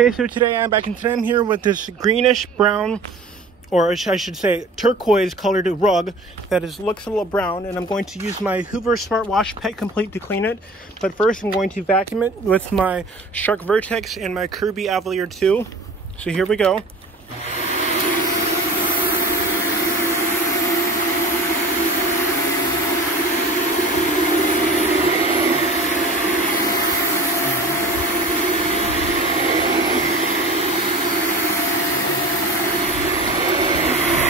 Okay, so today I'm here with this greenish brown, or I should say turquoise colored rug that looks a little brown, and I'm going to use my Hoover Smartwash Pet Complete to clean it. But first I'm going to vacuum it with my Shark Vertex and my Kirby Avalier 2. So here we go.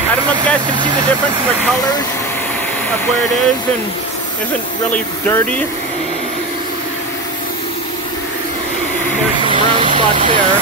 I don't know if you guys can see the difference in the colors of where it is and isn't really dirty. There's some brown spots there.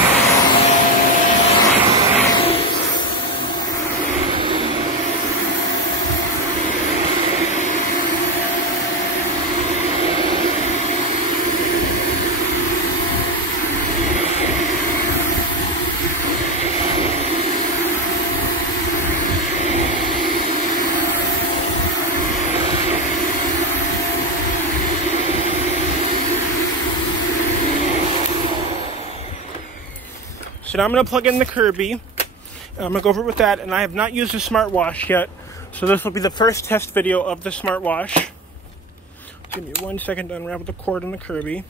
So now I'm going to plug in the Kirby, and I'm going to go over with that, and I have not used the smartwash yet, so this will be the first test video of the smartwash. Give me 1 second to unravel the cord on the Kirby.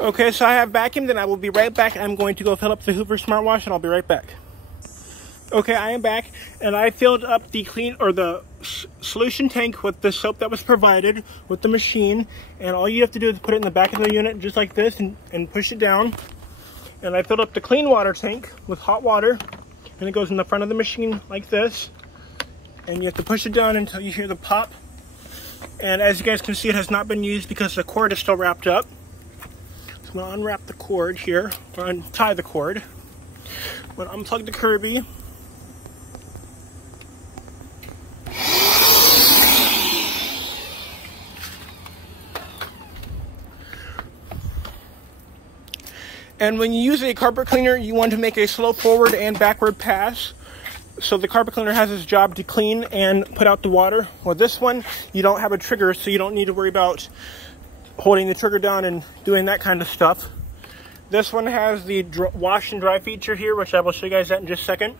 Okay, so I have vacuumed and I will be right back. I'm going to go fill up the Hoover Smartwash and I'll be right back. Okay, I am back and I filled up the solution tank with the soap that was provided with the machine, and all you have to do is put it in the back of the unit just like this and push it down. And I filled up the clean water tank with hot water, and it goes in the front of the machine like this, and you have to push it down until you hear the pop. And as you guys can see, it has not been used because the cord is still wrapped up. So I'm going to unwrap the cord here, or untie the cord. I'm going to unplug the Kirby. And when you use a carpet cleaner, you want to make a slow forward and backward pass. So the carpet cleaner has its job to clean and put out the water. Well, this one, you don't have a trigger, so you don't need to worry about holding the trigger down and doing that kind of stuff. This one has the wash and dry feature here, which I will show you guys that in just a second.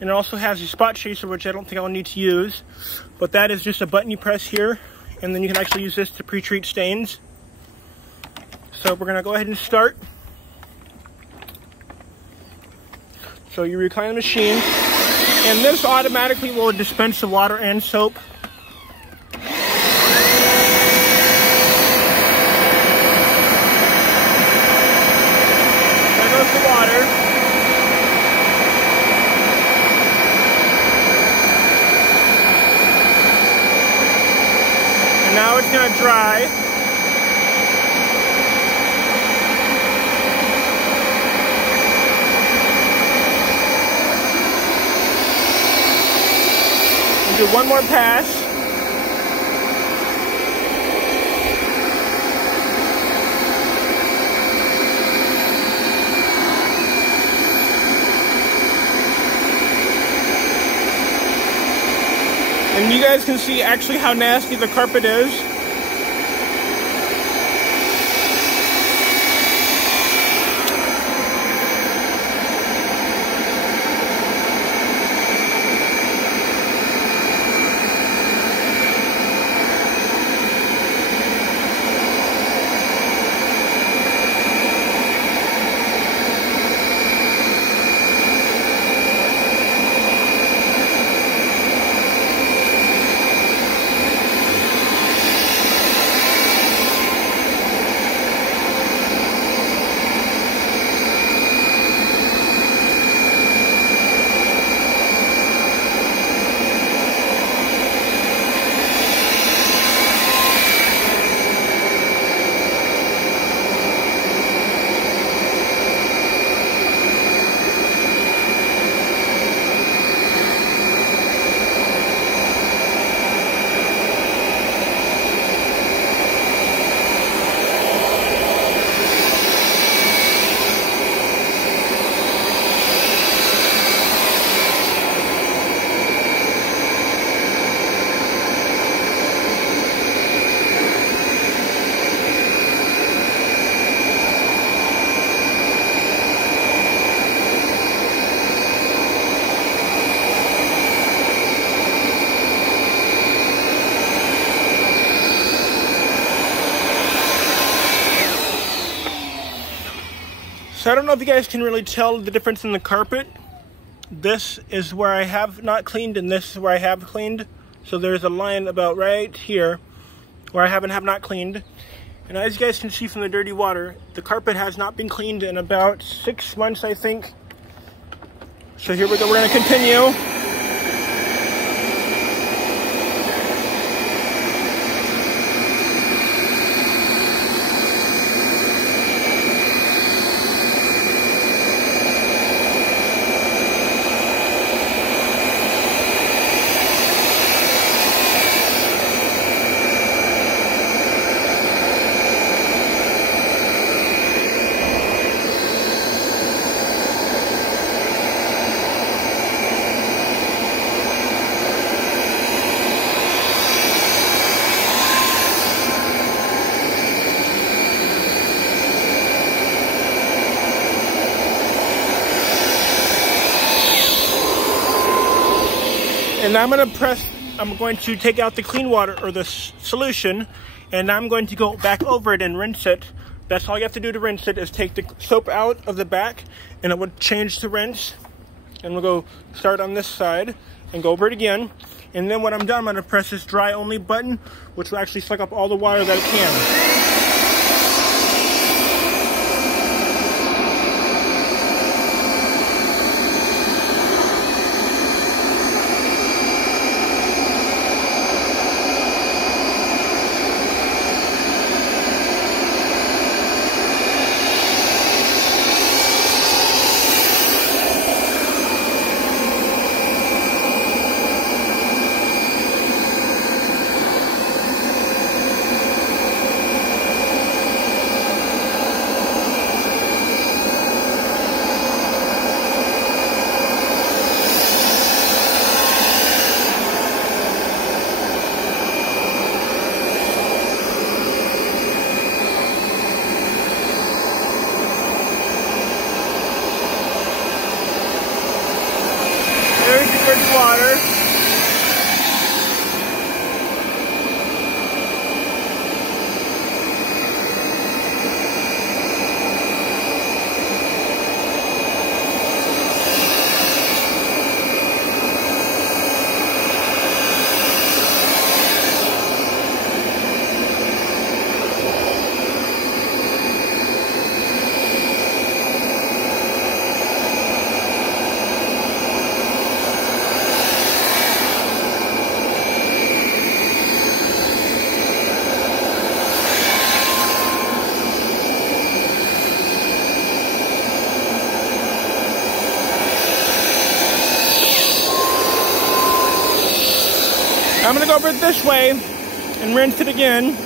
And it also has the spot chaser, which I don't think I'll need to use. But that is just a button you press here, and then you can actually use this to pre-treat stains. So we're going to go ahead and start. So you recline the machine, and this automatically will dispense the water and soap. There goes the water. And now it's going to dry. Do one more pass. And you guys can see actually how nasty the carpet is. So I don't know if you guys can really tell the difference in the carpet. This is where I have not cleaned, and this is where I have cleaned. So there's a line about right here where I have not cleaned. And as you guys can see from the dirty water, the carpet has not been cleaned in about 6 months, I think. So here we go, we're gonna continue. And I'm going to take out the clean water or the solution, and I'm going to go back over it and rinse it. That's all you have to do to rinse it, is take the soap out of the back, and it will change to rinse. And we'll go start on this side and go over it again. And then when I'm done, I'm going to press this dry only button, which will actually suck up all the water that it can. There's the dirty water. I'm going to go over it this way and rinse it again.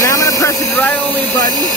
Now I'm going to press the dry only button.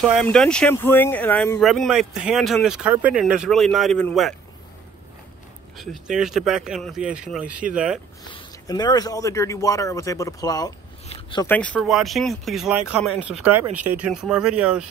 So I'm done shampooing, and I'm rubbing my hands on this carpet, and it's really not even wet. So there's the back. I don't know if you guys can really see that. And there is all the dirty water I was able to pull out. So thanks for watching. Please like, comment, and subscribe, and stay tuned for more videos.